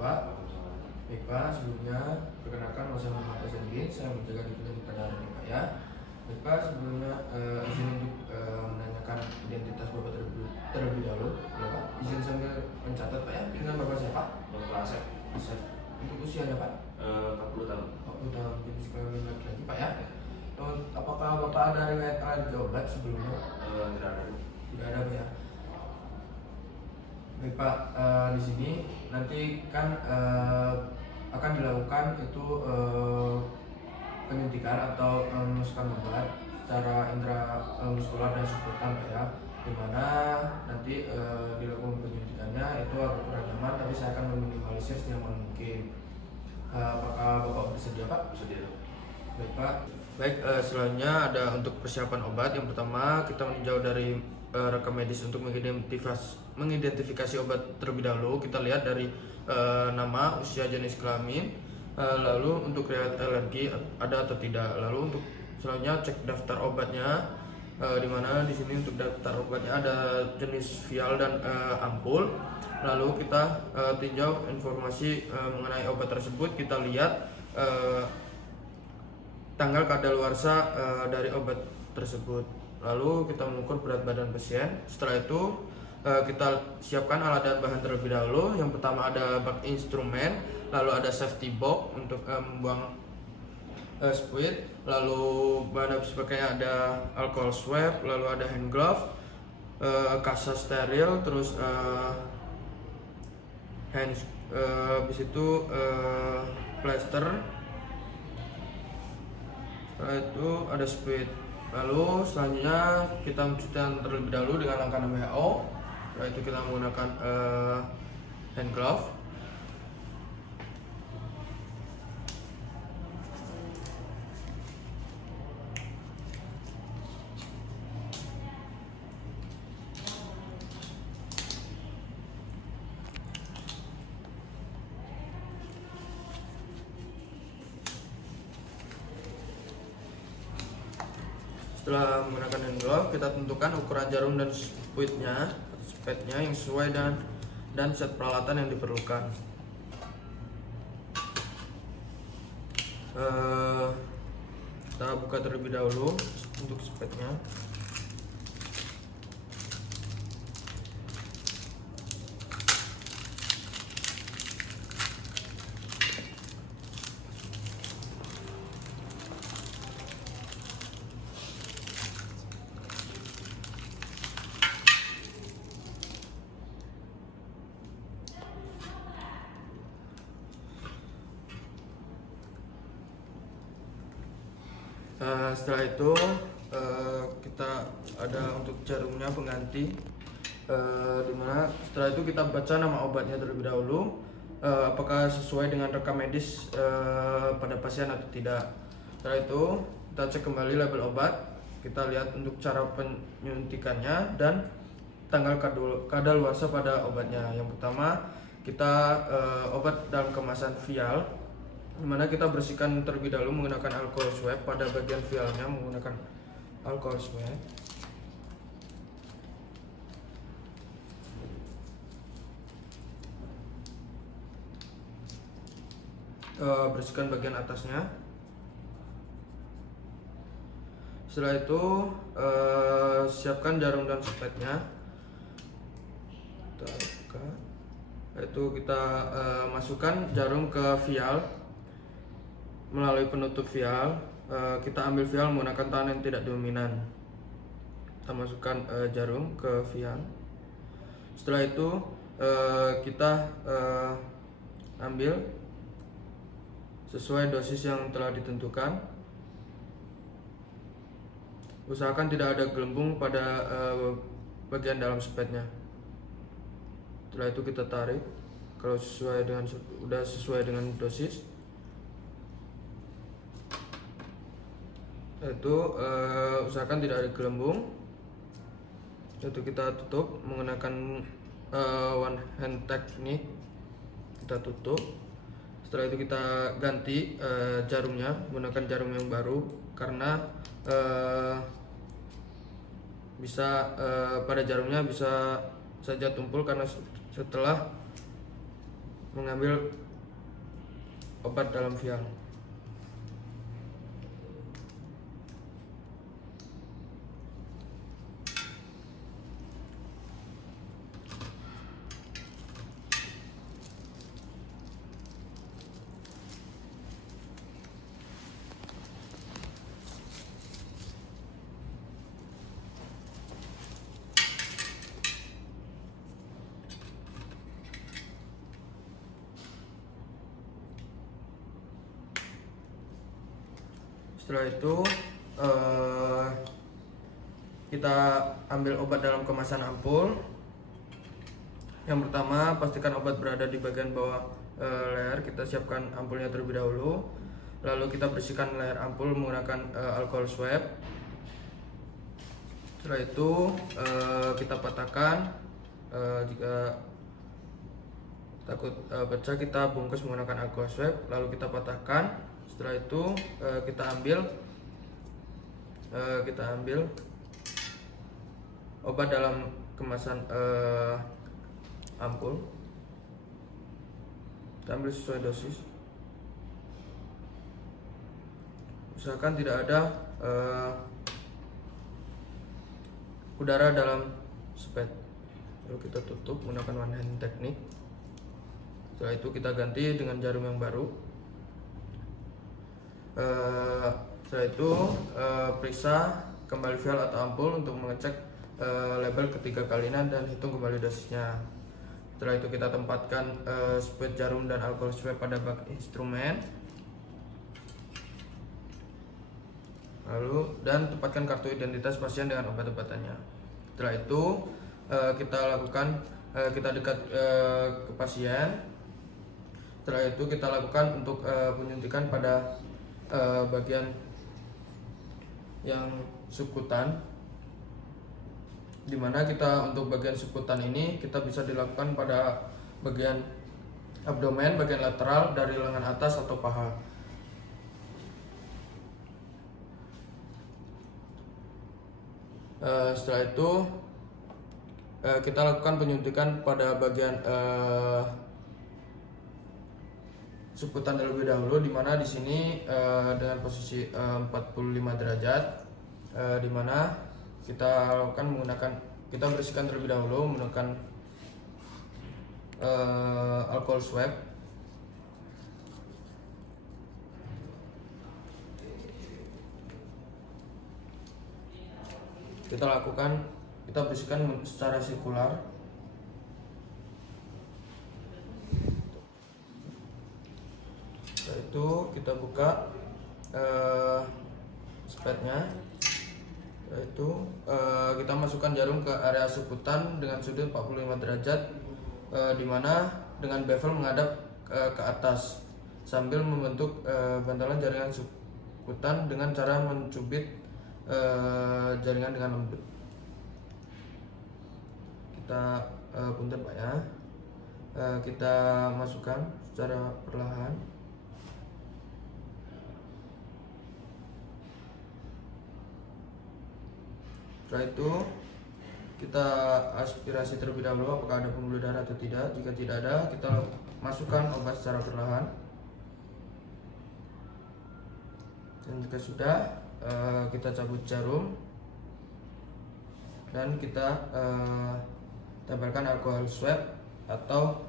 Pak. Baik Pak, sebelumnya perkenalkan nama saya Muhammad Azandin, saya menjaga di klinik Kadar ini Pak ya. Baik Pak, sebelumnya izin untuk menanyakan identitas Bapak terlebih dahulu ya Pak. Izin sambil mencatat Pak ya, dengan Bapak siapa? Bapak Asep, Asep. Untuk usianya Pak? 40 tahun. 40 tahun, jenis kelamin laki-laki Pak ya. Apakah Bapak ada riwayat alergi obat sebelumnya? Tidak ada. Tidak ada Pak ya. Baik Pak, di sini nanti kan akan dilakukan itu penyuntikan atau memasukkan obat secara intramuskular dan subkutan Pak ya, dimana nanti dilakukan penyuntikannya itu agak kurang nyaman, tapi saya akan meminimalisir senyaman mungkin. Apakah Bapak bersedia Pak? Bersedia. Baik Pak. Baik, selanjutnya ada untuk persiapan obat. Yang pertama kita meninjau dari rekam medis untuk mengidentifikasi obat terlebih dahulu. Kita lihat dari nama, usia, jenis kelamin, lalu untuk riwayat alergi ada atau tidak. Lalu untuk selanjutnya cek daftar obatnya, di mana di sini untuk daftar obatnya ada jenis vial dan ampul. Lalu kita tinjau informasi mengenai obat tersebut. Kita lihat tanggal kadaluarsa dari obat tersebut. Lalu kita mengukur berat badan pasien. Setelah itu kita siapkan alat dan bahan terlebih dahulu. Yang pertama ada bak instrumen, lalu ada safety box untuk membuang spuit, lalu bahan habis pakainya ada alcohol swab, lalu ada hand glove, kasa steril, terus habis itu plaster. Setelah itu ada speed. Lalu selanjutnya kita mencucikan terlebih dahulu dengan langkah 6 WHO. Setelah itu kita menggunakan hand glove. Setelah menggunakan hand glove, kita tentukan ukuran jarum dan spetnya yang sesuai dan set peralatan yang diperlukan. Kita buka terlebih dahulu untuk spetnya. Setelah itu kita ada untuk jarumnya pengganti, dimana setelah itu kita baca nama obatnya terlebih dahulu, apakah sesuai dengan rekam medis pada pasien atau tidak. Setelah itu kita cek kembali label obat, kita lihat untuk cara penyuntikannya dan tanggal kadaluarsa pada obatnya. Yang pertama kita obat dalam kemasan vial, dimana kita bersihkan terlebih dahulu menggunakan alcohol swab pada bagian vialnya, menggunakan alcohol swab. Bersihkan bagian atasnya. Setelah itu siapkan jarum dan spetnya. Itu kita masukkan jarum ke vial melalui penutup vial. Kita ambil vial menggunakan tangan yang tidak dominan. Kita masukkan jarum ke vial. Setelah itu kita ambil sesuai dosis yang telah ditentukan. Usahakan tidak ada gelembung pada bagian dalam spetnya. Setelah itu kita tarik. Kalau sudah sesuai dengan dosis, itu usahakan tidak ada gelembung. Itu kita tutup menggunakan one hand technique. Kita tutup. Setelah itu kita ganti jarumnya menggunakan jarum yang baru, karena pada jarumnya bisa saja tumpul karena setelah mengambil obat dalam vial. Setelah itu kita ambil obat dalam kemasan ampul. Yang pertama, pastikan obat berada di bagian bawah leher. Kita siapkan ampulnya terlebih dahulu. Lalu kita bersihkan leher ampul menggunakan alkohol swab. Setelah itu kita patahkan. Jika takut pecah, kita bungkus menggunakan alkohol swab. Lalu kita patahkan. Setelah itu kita ambil obat dalam kemasan ampul. Kita ambil sesuai dosis. Usahakan tidak ada udara dalam spet. Lalu kita tutup menggunakan one hand teknik. Setelah itu kita ganti dengan jarum yang baru. Setelah itu periksa kembali vial atau ampul untuk mengecek label ketiga kalinya dan hitung kembali dosisnya. Setelah itu kita tempatkan spet jarum dan alkohol swab pada bak instrumen. Lalu dan tempatkan kartu identitas pasien dengan obat-obatannya. Setelah itu kita dekat ke pasien. Setelah itu kita lakukan untuk penyuntikan pada bagian yang subkutan, dimana kita untuk bagian subkutan ini kita bisa dilakukan pada bagian abdomen, bagian lateral dari lengan atas atau paha. Setelah itu kita lakukan penyuntikan pada bagian subkutan terlebih dahulu, di mana di sini dengan posisi 45 derajat, di mana kita bersihkan terlebih dahulu menggunakan alkohol swab. Kita bersihkan secara sirkular. Setelah itu kita buka spetnya. Setelah itu kita masukkan jarum ke area subkutan dengan sudut 45 derajat, di mana dengan bevel menghadap ke atas sambil membentuk bantalan jaringan subkutan dengan cara mencubit jaringan dengan lembut. Kita punten Pak ya. Kita masukkan secara perlahan. Setelah itu kita aspirasi terlebih dahulu apakah ada pembuluh darah atau tidak. Jika tidak ada, kita masukkan obat secara perlahan. Dan jika sudah, kita cabut jarum dan kita tempelkan alkohol swab atau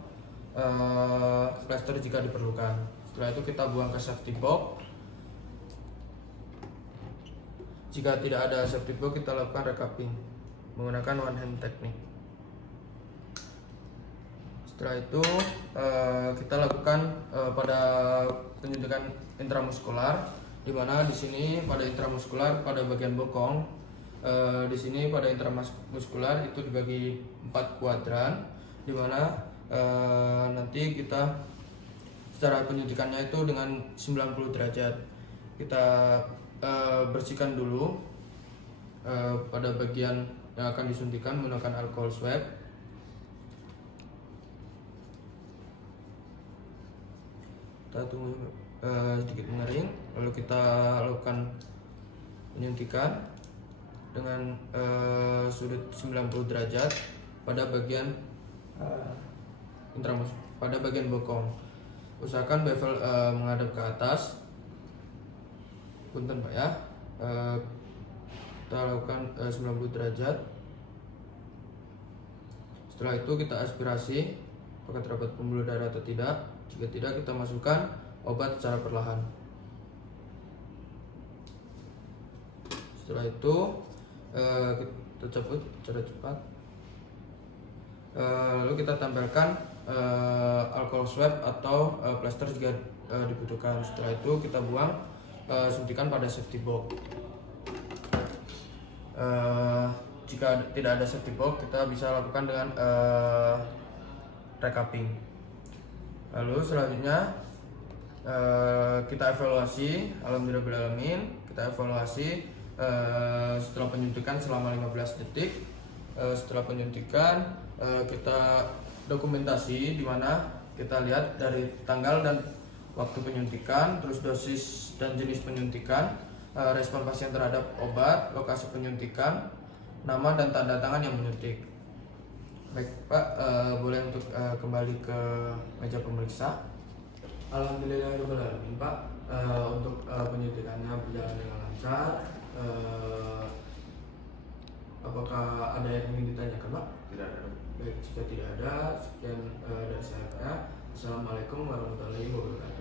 plaster jika diperlukan. Setelah itu kita buang ke safety box. Jika tidak ada safety box, kita lakukan recapping menggunakan one hand teknik. Setelah itu kita lakukan pada penyuntikan intramuskular, di mana di sini pada intramuskular pada bagian bokong, di sini pada intramuskular itu dibagi 4 kuadran, di mana nanti kita secara penyuntikannya itu dengan 90 derajat. Kita bersihkan dulu pada bagian yang akan disuntikan menggunakan alkohol swab. Kita tunggu sedikit mengering, lalu kita lakukan penyuntikan dengan sudut 90 derajat pada bagian intramus pada bagian bokong. Usahakan bevel menghadap ke atas. Punten Pak ya. Kita lakukan 90 derajat. Setelah itu kita aspirasi apakah terdapat pembuluh darah atau tidak. Jika tidak, kita masukkan obat secara perlahan. Setelah itu kita cabut secara cepat. Lalu kita tempelkan alcohol swab atau plaster jika dibutuhkan. Setelah itu kita buang, suntikan pada safety box. Jika tidak ada safety box, kita bisa lakukan dengan recapping. Lalu selanjutnya kita evaluasi. Alhamdulillahirrahmanirrahim, kita evaluasi setelah penyuntikan selama 15 detik. Setelah penyuntikan kita dokumentasi, di mana kita lihat dari tanggal dan waktu penyuntikan, terus dosis dan jenis penyuntikan, respon pasien terhadap obat, lokasi penyuntikan, nama dan tanda tangan yang menyuntik. Baik Pak, boleh untuk kembali ke meja pemeriksa. Alhamdulillahirrahmanirrahim Pak, untuk penyuntikannya berjalan dengan lancar. Apakah ada yang ingin ditanyakan Pak? Tidak ada. Baik, jika tidak ada, sekian dari saya Pak. Assalamualaikum warahmatullahi wabarakatuh.